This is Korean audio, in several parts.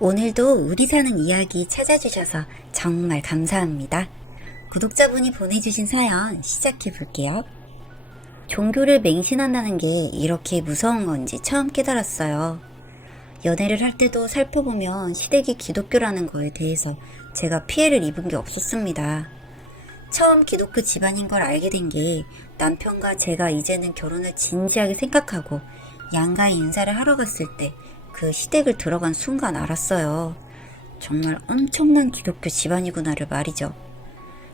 오늘도 우리 사는 이야기 찾아주셔서 정말 감사합니다. 구독자분이 보내주신 사연 시작해 볼게요. 종교를 맹신한다는 게 이렇게 무서운 건지 처음 깨달았어요. 연애를 할 때도 살펴보면 시댁이 기독교라는 거에 대해서 제가 피해를 입은 게 없었습니다. 처음 기독교 집안인 걸 알게 된 게 남편과 제가 이제는 결혼을 진지하게 생각하고 양가 인사를 하러 갔을 때 그 시댁을 들어간 순간 알았어요. 정말 엄청난 기독교 집안이구나를 말이죠.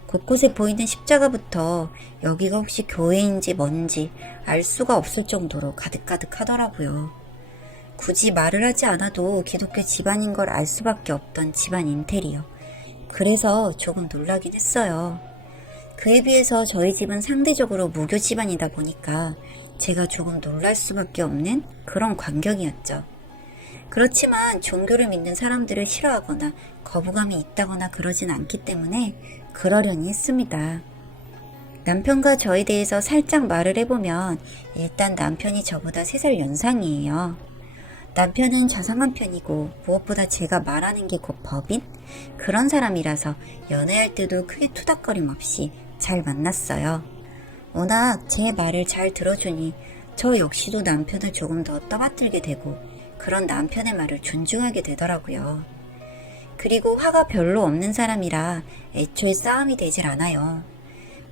곳곳에 보이는 십자가부터 여기가 혹시 교회인지 뭔지 알 수가 없을 정도로 가득가득 하더라고요. 굳이 말을 하지 않아도 기독교 집안인 걸 알 수밖에 없던 집안 인테리어. 그래서 조금 놀라긴 했어요. 그에 비해서 저희 집은 상대적으로 무교 집안이다 보니까 제가 조금 놀랄 수밖에 없는 그런 광경이었죠. 그렇지만 종교를 믿는 사람들을 싫어하거나 거부감이 있다거나 그러진 않기 때문에 그러려니 했습니다. 남편과 저에 대해서 살짝 말을 해보면 일단 남편이 저보다 3살 연상이에요. 남편은 자상한 편이고 무엇보다 제가 말하는 게 곧 법인? 그런 사람이라서 연애할 때도 크게 투닥거림 없이 잘 만났어요. 워낙 제 말을 잘 들어주니 저 역시도 남편을 조금 더 떠받들게 되고 그런 남편의 말을 존중하게 되더라고요. 그리고 화가 별로 없는 사람이라 애초에 싸움이 되질 않아요.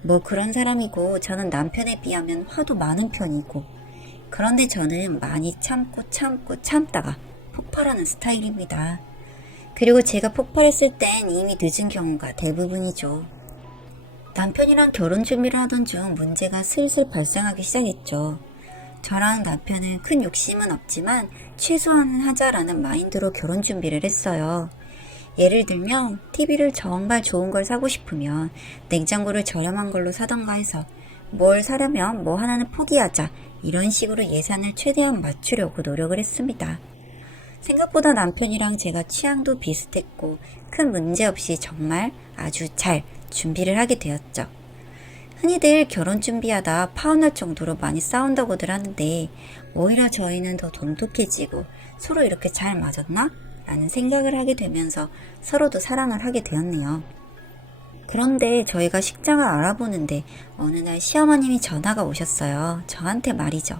뭐 그런 사람이고 저는 남편에 비하면 화도 많은 편이고 그런데 저는 많이 참다가 폭발하는 스타일입니다. 그리고 제가 폭발했을 땐 이미 늦은 경우가 대부분이죠. 남편이랑 결혼 준비를 하던 중 문제가 슬슬 발생하기 시작했죠. 저랑 남편은 큰 욕심은 없지만 최소한은 하자라는 마인드로 결혼 준비를 했어요. 예를 들면 TV를 정말 좋은 걸 사고 싶으면 냉장고를 저렴한 걸로 사던가 해서 뭘 사려면 뭐 하나는 포기하자 이런 식으로 예산을 최대한 맞추려고 노력을 했습니다. 생각보다 남편이랑 제가 취향도 비슷했고 큰 문제 없이 정말 아주 잘 준비를 하게 되었죠. 흔히들 결혼 준비하다 파혼할 정도로 많이 싸운다고들 하는데 오히려 저희는 더 돈독해지고 서로 이렇게 잘 맞았나? 라는 생각을 하게 되면서 서로도 사랑을 하게 되었네요. 그런데 저희가 식장을 알아보는데 어느 날 시어머님이 전화가 오셨어요. 저한테 말이죠.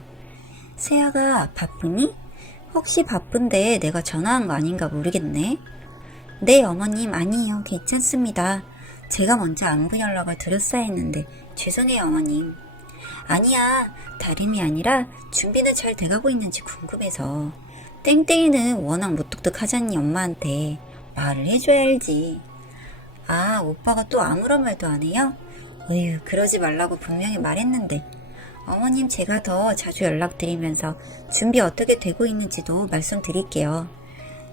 세아가 바쁘니? 혹시 바쁜데 내가 전화한 거 아닌가 모르겠네. 네 어머님 아니에요. 괜찮습니다. 제가 먼저 안부 연락을 드렸어야 했는데 죄송해요 어머님. 아니야 다름이 아니라 준비는 잘 돼가고 있는지 궁금해서. 땡땡이는 워낙 무뚝뚝하잖니 엄마한테 말을 해줘야 알지. 아 오빠가 또 아무런 말도 안 해요? 으유 그러지 말라고 분명히 말했는데. 어머님 제가 더 자주 연락드리면서 준비 어떻게 되고 있는지도 말씀드릴게요.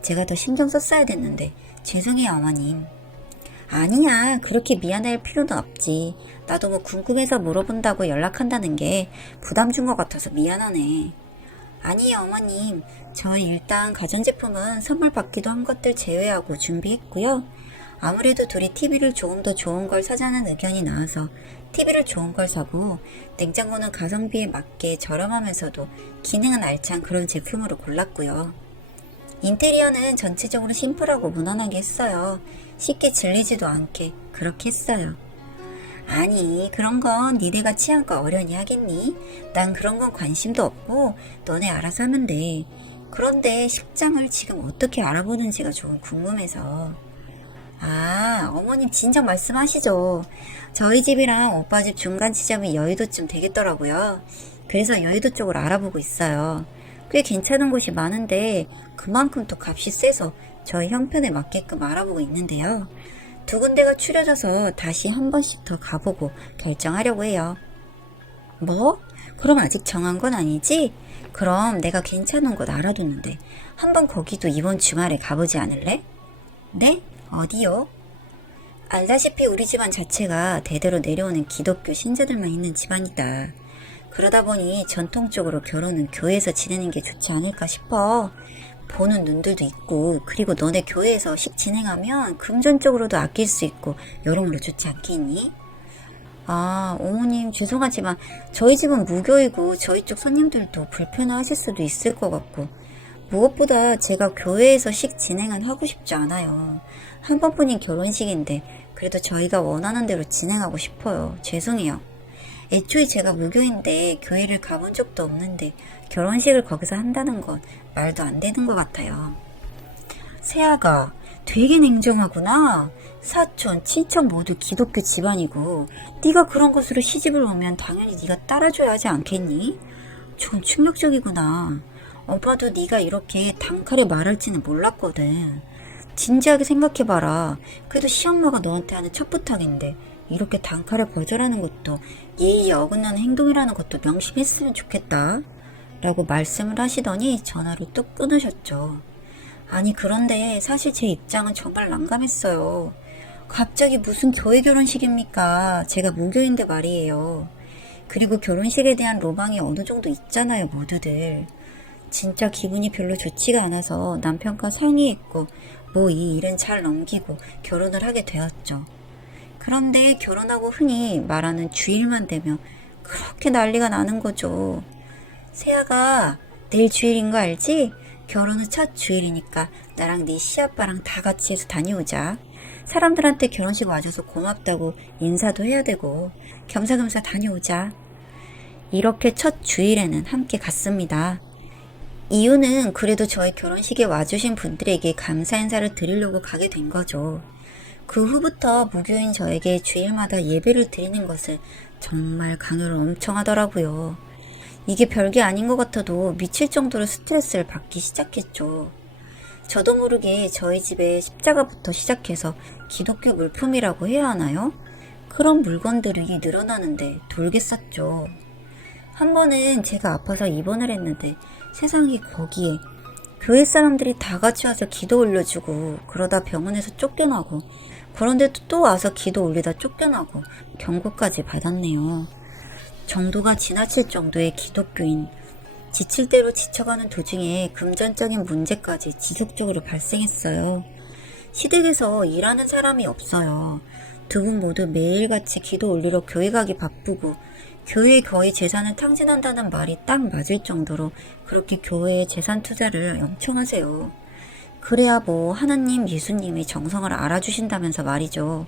제가 더 신경 썼어야 됐는데 죄송해요 어머님. 아니야 그렇게 미안할 필요는 없지. 나도 뭐 궁금해서 물어본다고 연락한다는 게 부담 준 것 같아서 미안하네. 아니에요 어머님. 저희 일단 가전제품은 선물 받기도 한 것들 제외하고 준비했고요. 아무래도 둘이 TV를 조금 더 좋은 걸 사자는 의견이 나와서 TV를 좋은 걸 사고 냉장고는 가성비에 맞게 저렴하면서도 기능은 알찬 그런 제품으로 골랐고요. 인테리어는 전체적으로 심플하고 무난하게 했어요. 쉽게 질리지도 않게 그렇게 했어요. 아니 그런 건 니네가 취향과 어련히 하겠니? 난 그런 건 관심도 없고 너네 알아서 하면 돼. 그런데 식장을 지금 어떻게 알아보는지가 조금 궁금해서. 아 어머님 진작 말씀하시죠. 저희 집이랑 오빠 집 중간 지점이 여의도쯤 되겠더라고요. 그래서 여의도 쪽으로 알아보고 있어요. 꽤 괜찮은 곳이 많은데 그만큼 또 값이 세서 저희 형편에 맞게끔 알아보고 있는데요. 2군데가 추려져서 다시 한 번씩 더 가보고 결정하려고 해요. 뭐? 그럼 아직 정한 건 아니지? 그럼 내가 괜찮은 곳 알아두는데 한번 거기도 이번 주말에 가보지 않을래? 네? 어디요? 알다시피 우리 집안 자체가 대대로 내려오는 기독교 신자들만 있는 집안이다. 그러다 보니 전통적으로 결혼은 교회에서 지내는 게 좋지 않을까 싶어. 보는 눈들도 있고 그리고 너네 교회에서 식 진행하면 금전적으로도 아낄 수 있고 여러모로 좋지 않겠니? 아 어머님 죄송하지만 저희 집은 무교이고 저희 쪽 손님들도 불편해하실 수도 있을 것 같고 무엇보다 제가 교회에서 식 진행은 하고 싶지 않아요. 한 번뿐인 결혼식인데 그래도 저희가 원하는 대로 진행하고 싶어요. 죄송해요. 애초에 제가 무교인데 교회를 가본 적도 없는데 결혼식을 거기서 한다는 건 말도 안 되는 것 같아요. 세아가 되게 냉정하구나. 사촌, 친척 모두 기독교 집안이고 네가 그런 곳으로 시집을 오면 당연히 네가 따라줘야 하지 않겠니? 좀 충격적이구나. 오빠도 네가 이렇게 단칼에 말할지는 몰랐거든. 진지하게 생각해봐라. 그래도 시엄마가 너한테 하는 첫 부탁인데 이렇게 단칼에 거절하는 것도 예의에 어긋나는 행동이라는 것도 명심했으면 좋겠다. 라고 말씀을 하시더니 전화를 뚝 끊으셨죠. 아니 그런데 사실 제 입장은 정말 난감했어요. 갑자기 무슨 교회 결혼식입니까? 제가 무교인데 말이에요. 그리고 결혼식에 대한 로망이 어느 정도 있잖아요, 모두들. 진짜 기분이 별로 좋지가 않아서 남편과 상의했고 뭐 이 일은 잘 넘기고 결혼을 하게 되었죠. 그런데 결혼하고 흔히 말하는 주일만 되면 그렇게 난리가 나는 거죠. 세아가 내일 주일인 거 알지? 결혼은 첫 주일이니까 나랑 네 시아빠랑 다 같이 해서 다녀오자. 사람들한테 결혼식 와줘서 고맙다고 인사도 해야 되고 겸사겸사 다녀오자. 이렇게 첫 주일에는 함께 갔습니다. 이유는 그래도 저희 결혼식에 와주신 분들에게 감사 인사를 드리려고 가게 된 거죠. 그 후부터 무교인 저에게 주일마다 예배를 드리는 것을 정말 강요를 엄청 하더라고요. 이게 별게 아닌 것 같아도 미칠 정도로 스트레스를 받기 시작했죠. 저도 모르게 저희 집에 십자가부터 시작해서 기독교 물품이라고 해야 하나요? 그런 물건들이 늘어나는데 돌겠었죠. 한 번은 제가 아파서 입원을 했는데 세상에 거기에 교회 사람들이 다 같이 와서 기도 올려주고 그러다 병원에서 쫓겨나고 그런데도 또 와서 기도 올리다 쫓겨나고 경고까지 받았네요. 정도가 지나칠 정도의 기독교인, 지칠 대로 지쳐가는 도중에 금전적인 문제까지 지속적으로 발생했어요. 시댁에서 일하는 사람이 없어요. 두 분 모두 매일같이 기도 올리러 교회 가기 바쁘고 교회에 거의 재산을 탕진한다는 말이 딱 맞을 정도로 그렇게 교회에 재산 투자를 엄청 하세요. 그래야 뭐 하나님, 예수님이 정성을 알아주신다면서 말이죠.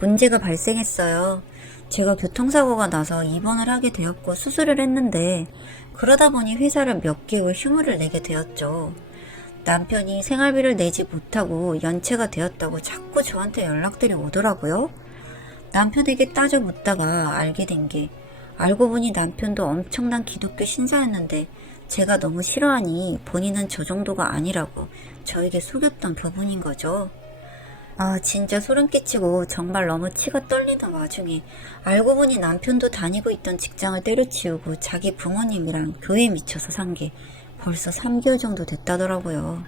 문제가 발생했어요. 제가 교통사고가 나서 입원을 하게 되었고 수술을 했는데 그러다 보니 회사를 몇 개월 휴무를 내게 되었죠. 남편이 생활비를 내지 못하고 연체가 되었다고 자꾸 저한테 연락들이 오더라고요. 남편에게 따져 묻다가 알게 된 게 알고 보니 남편도 엄청난 기독교 신사였는데 제가 너무 싫어하니 본인은 저 정도가 아니라고 저에게 속였던 부분인 거죠. 아 진짜 소름 끼치고 정말 너무 치가 떨리는 와중에 알고 보니 남편도 다니고 있던 직장을 때려치우고 자기 부모님이랑 교회에 미쳐서 산 게 벌써 3개월 정도 됐다더라고요.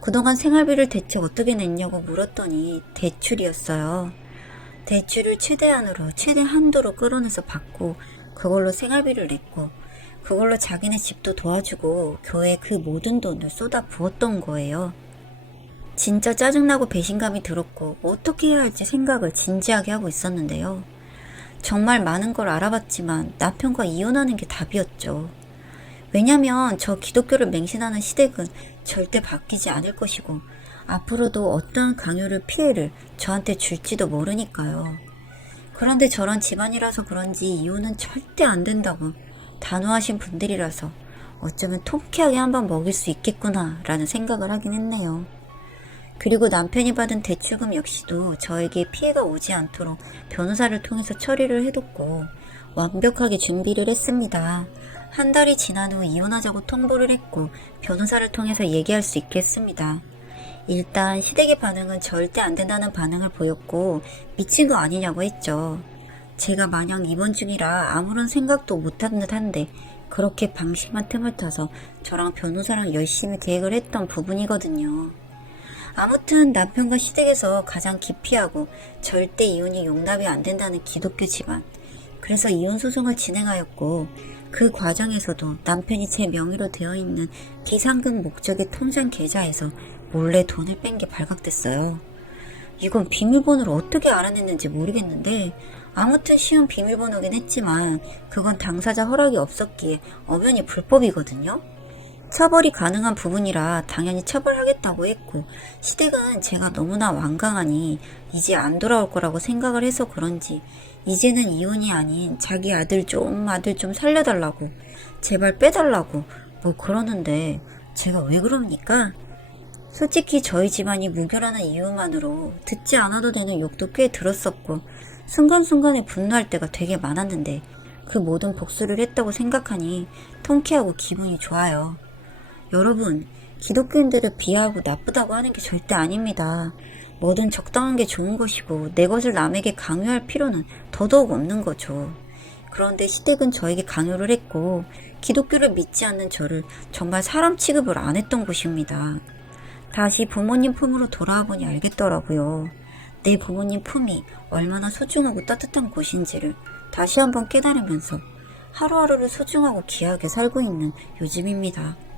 그동안 생활비를 대체 어떻게 냈냐고 물었더니 대출이었어요. 대출을 최대한으로 최대 한도로 끌어내서 받고 그걸로 생활비를 냈고 그걸로 자기네 집도 도와주고 교회에 그 모든 돈을 쏟아 부었던 거예요. 진짜 짜증나고 배신감이 들었고 어떻게 해야 할지 생각을 진지하게 하고 있었는데요. 정말 많은 걸 알아봤지만 남편과 이혼하는 게 답이었죠. 왜냐면 저 기독교를 맹신하는 시댁은 절대 바뀌지 않을 것이고 앞으로도 어떤 강요를 피해를 저한테 줄지도 모르니까요. 그런데 저런 집안이라서 그런지 이혼은 절대 안 된다고 단호하신 분들이라서 어쩌면 통쾌하게 한번 먹일 수 있겠구나 라는 생각을 하긴 했네요. 그리고 남편이 받은 대출금 역시도 저에게 피해가 오지 않도록 변호사를 통해서 처리를 해뒀고 완벽하게 준비를 했습니다. 한 달이 지난 후 이혼하자고 통보를 했고 변호사를 통해서 얘기할 수 있게 했습니다. 일단 시댁의 반응은 절대 안 된다는 반응을 보였고 미친 거 아니냐고 했죠. 제가 마냥 입원 중이라 아무런 생각도 못한 듯한데 그렇게 방심한 틈을 타서 저랑 변호사랑 열심히 계획을 했던 부분이거든요. 아무튼 남편과 시댁에서 가장 기피하고 절대 이혼이 용납이 안 된다는 기독교 집안. 그래서 이혼 소송을 진행하였고 그 과정에서도 남편이 제 명의로 되어 있는 비상금 목적의 통장 계좌에서 몰래 돈을 뺀 게 발각됐어요. 이건 비밀번호를 어떻게 알아냈는지 모르겠는데 아무튼 쉬운 비밀번호긴 했지만 그건 당사자 허락이 없었기에 엄연히 불법이거든요. 처벌이 가능한 부분이라 당연히 처벌하겠다고 했고, 시댁은 제가 너무나 완강하니 이제 안 돌아올 거라고 생각을 해서 그런지 이제는 이혼이 아닌 자기 아들 좀 살려달라고, 제발 빼달라고 뭐 그러는데 제가 왜 그럽니까? 솔직히 저희 집안이 무결하는 이유만으로 듣지 않아도 되는 욕도 꽤 들었었고, 순간순간에 분노할 때가 되게 많았는데 그 모든 복수를 했다고 생각하니 통쾌하고 기분이 좋아요. 여러분, 기독교인들을 비하하고 나쁘다고 하는 게 절대 아닙니다. 뭐든 적당한 게 좋은 것이고 내 것을 남에게 강요할 필요는 더더욱 없는 거죠. 그런데 시댁은 저에게 강요를 했고 기독교를 믿지 않는 저를 정말 사람 취급을 안 했던 곳입니다. 다시 부모님 품으로 돌아와 보니 알겠더라고요. 내 부모님 품이 얼마나 소중하고 따뜻한 곳인지를 다시 한번 깨달으면서 하루하루를 소중하고 귀하게 살고 있는 요즘입니다.